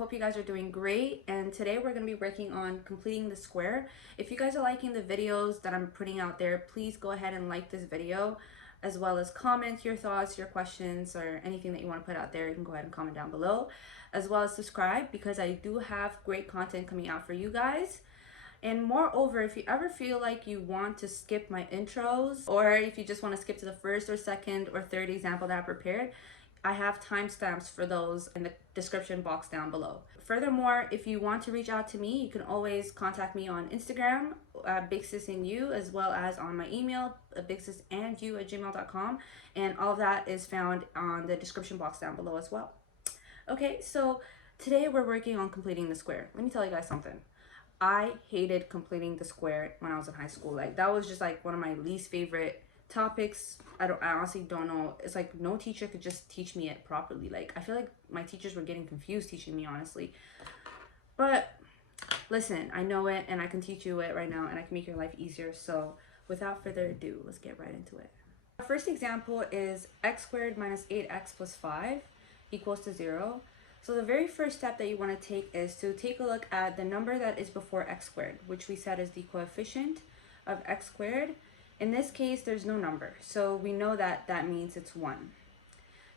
hope you guys are doing great, and today we're going to be working on completing the square. If you guys are liking the videos that I'm putting out there, please go ahead and like this video, as well as comment your thoughts, your questions, or anything that you want to put out there. You can go ahead and comment down below, as well as subscribe, because I do have great content coming out for you guys. And moreover, if you ever feel like you want to skip my intros, or if you just want to skip to the first or second or third example that I prepared, I have timestamps for those in the description box down below. Furthermore, if you want to reach out to me, you can always contact me on Instagram, BigSisAndYou, as well as on my email, bigsisandyou@gmail.com, and all of that is found on the description box down below as well. Okay, so today we're working on completing the square. Let me tell you guys something. I hated completing the square when I was in high school. Like, that was just like one of my least favorite topics. I honestly don't know. It's like no teacher could just teach me it properly. Like, I feel like my teachers were getting confused teaching me, honestly. But listen, I know it, and I can teach you it right now, and I can make your life easier. So without further ado, let's get right into it. Our first example is x squared minus 8x plus 5 equals to 0. So the very first step that you want to take is to take a look at the number that is before x squared, which we said is the coefficient of x squared. In this case, there's no number, so we know that that means it's 1.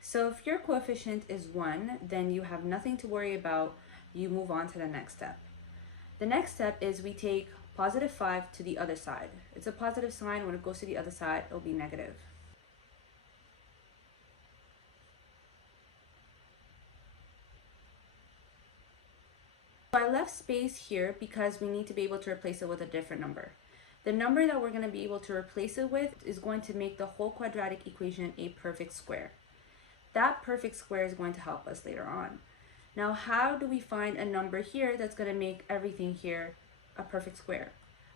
So if your coefficient is 1, then you have nothing to worry about. You move on to the next step. The next step is we take positive 5 to the other side. It's a positive sign. When it goes to the other side, it'll be negative. So I left space here because we need to be able to replace it with a different number. The number that we're going to be able to replace it with is going to make the whole quadratic equation a perfect square. That perfect square is going to help us later on. Now, how do we find a number here that's going to make everything here a perfect square?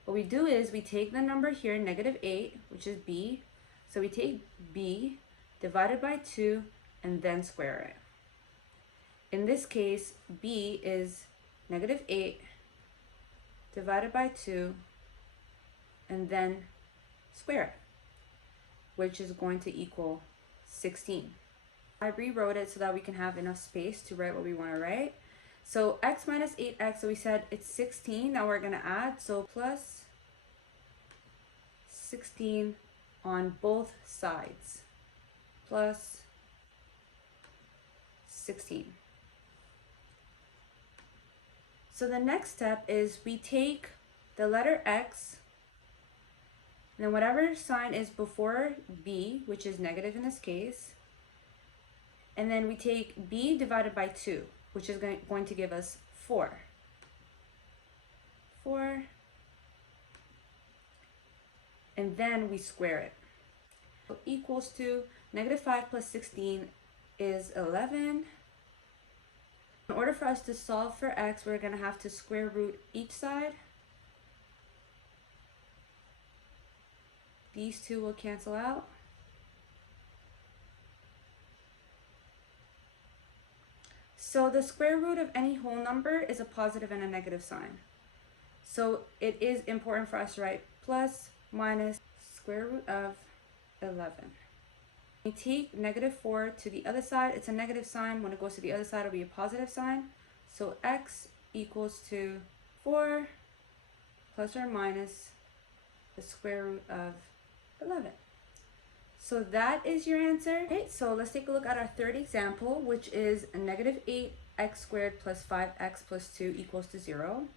What we do is we take the number here, negative 8, which is b. So we take b divided by 2 and then square it. In this case, b is negative 8 divided by 2 and then square it, which is going to equal 16. I rewrote it so that we can have enough space to write what we want to write. So x minus 8x, so we said it's 16. Now we're going to add, so plus 16 on both sides, plus 16. So the next step is we take the letter x, and then whatever sign is before b, which is negative in this case, and then we take b divided by 2, which is going to give us 4. 4. And then we square it. So equals to negative 5 plus 16 is 11. In order for us to solve for x, we're going to have to square root each side. These two will cancel out. So the square root of any whole number is a positive and a negative sign. So it is important for us to write plus minus square root of 11. We take negative 4 to the other side. It's a negative sign. When it goes to the other side, it'll be a positive sign. So x equals to 4 plus or minus the square root of 11. So that is your answer. Okay, so let's take a look at our third example, which is a negative 8x squared plus 5x plus 2 equals to 0.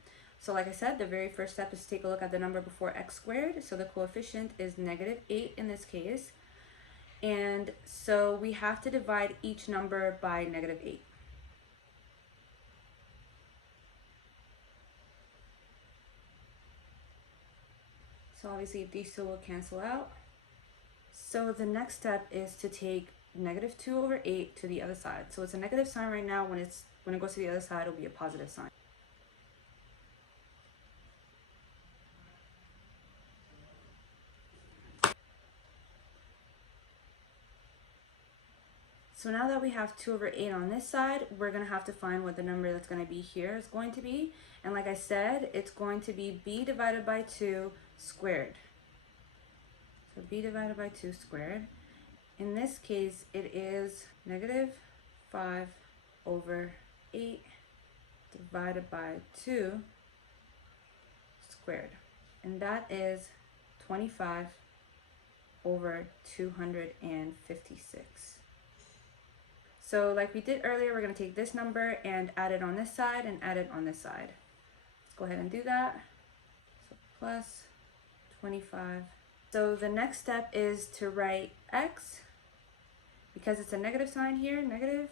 So like I said, the very first step is to take a look at the number before x squared. So the coefficient is negative 8 in this case. And so we have to divide each number by negative 8. So obviously these two will cancel out. So the next step is to take negative 2 over 8 to the other side. So it's a negative sign right now. When it goes to the other side, it'll be a positive sign. So now that we have 2 over 8 on this side, we're going to have to find what the number that's going to be here is going to be. And like I said, it's going to be b divided by 2 squared. So b divided by 2 squared. In this case, it is negative 5 over 8 divided by 2 squared. And that is 25 over 256. So like we did earlier, we're going to take this number and add it on this side and add it on this side. Let's go ahead and do that. So plus 25. So the next step is to write x, because it's a negative sign here, negative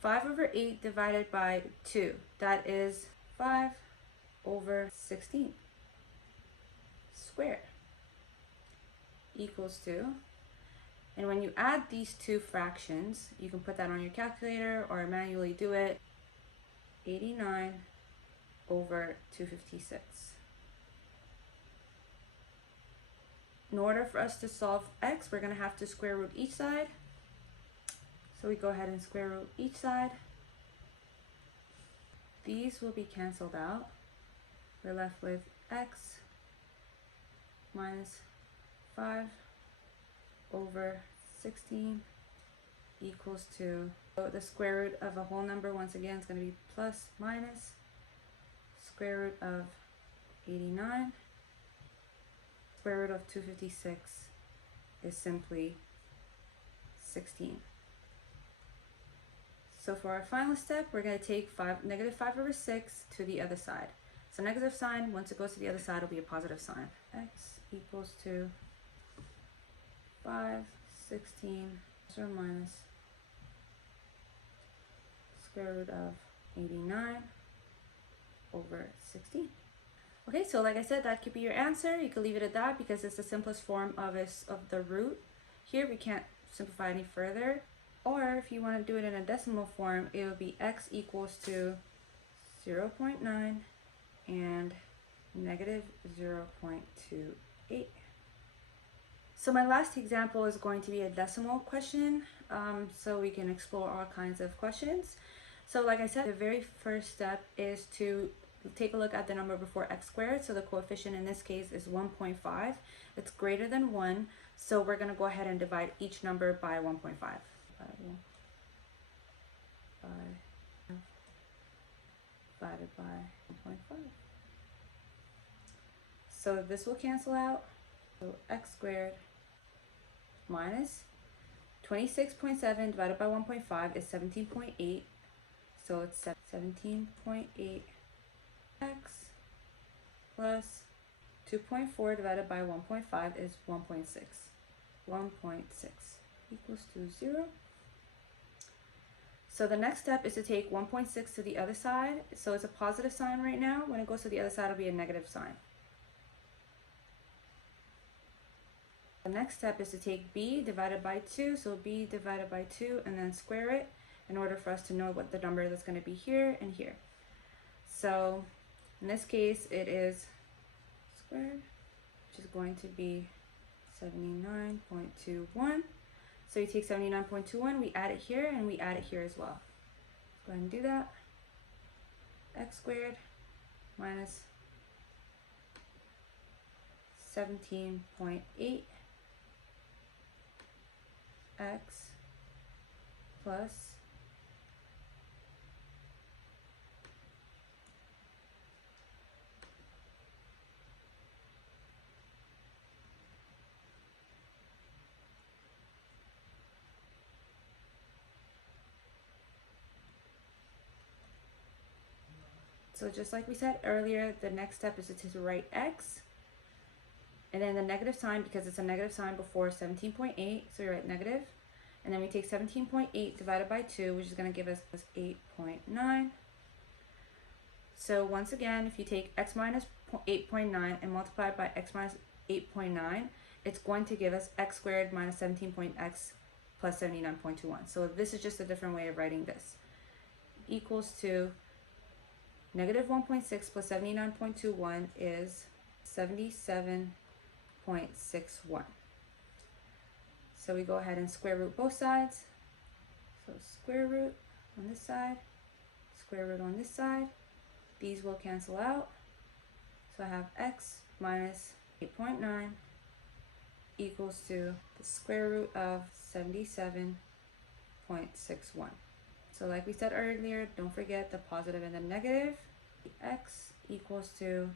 5 over 8 divided by 2. That is 5 over 16 squared equals to, and when you add these two fractions, you can put that on your calculator or manually do it, 89 over 256. In order for us to solve x, we're going to have to square root each side. So we go ahead and square root each side. These will be canceled out. We're left with x minus 5 over 16 equals to, so the square root of a whole number once again is going to be plus minus square root of 89. Square root of 256 is simply 16. So for our final step, we're going to take negative 5 over 6 to the other side. So negative sign, once it goes to the other side, will be a positive sign. X equals to 5, 16, plus or minus square root of 89 over 16. Okay, so like I said, that could be your answer. You could leave it at that because it's the simplest form of the root. Here we can't simplify any further. Or if you want to do it in a decimal form, it would be x equals to 0.9 and negative 0.28. So my last example is going to be a decimal question, so we can explore all kinds of questions. So like I said, the very first step is to take a look at the number before x squared. So the coefficient in this case is 1.5. It's greater than 1, so we're going to go ahead and divide each number by 1.5. Divided by 1.5. So this will cancel out. So x squared minus 26.7 divided by 1.5 is 17.8. So it's 17.8 x plus 2.4 divided by 1.5 is 1.6. 1.6 equals to 0. So the next step is to take 1.6 to the other side. So it's a positive sign right now. When it goes to the other side, it'll be a negative sign. The next step is to take b divided by 2. So b divided by 2 and then square it in order for us to know what the number that's going to be here and here. So in this case, it is squared, which is going to be 79.21. So you take 79.21, we add it here, and we add it here as well. Let's go ahead and do that. X squared minus 17.8 x plus 7. So just like we said earlier, the next step is to write x, and then the negative sign, because it's a negative sign before 17.8, so we write negative, and then we take 17.8 divided by 2, which is going to give us 8.9. So once again, if you take x minus 8.9 and multiply it by x minus 8.9, it's going to give us x squared minus 17.x plus 79.21. So this is just a different way of writing this. Equals to negative 1.6 plus 79.21 is 77.61. So we go ahead and square root both sides. So square root on this side, square root on this side. These will cancel out. So I have x minus 8.9 equals to the square root of 77.61. So like we said earlier, don't forget the positive and the negative. X equals to,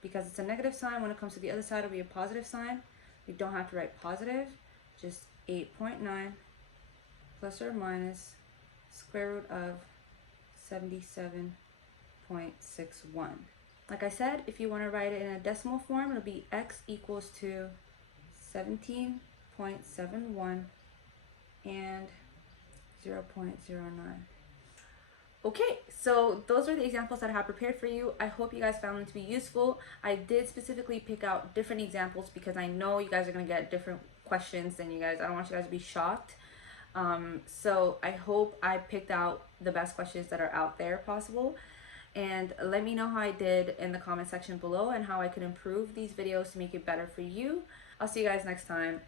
because it's a negative sign, when it comes to the other side, it'll be a positive sign. We don't have to write positive, just 8.9 plus or minus square root of 77.61. Like I said, if you want to write it in a decimal form, it'll be x equals to 17.71 and 0.09. Okay, so those are the examples that I have prepared for you. I hope you guys found them to be useful. I did specifically pick out different examples because I know you guys are going to get different questions than you guys. I don't want you guys to be shocked. So I hope I picked out the best questions that are out there possible. And let me know how I did in the comment section below and how I could improve these videos to make it better for you. I'll see you guys next time.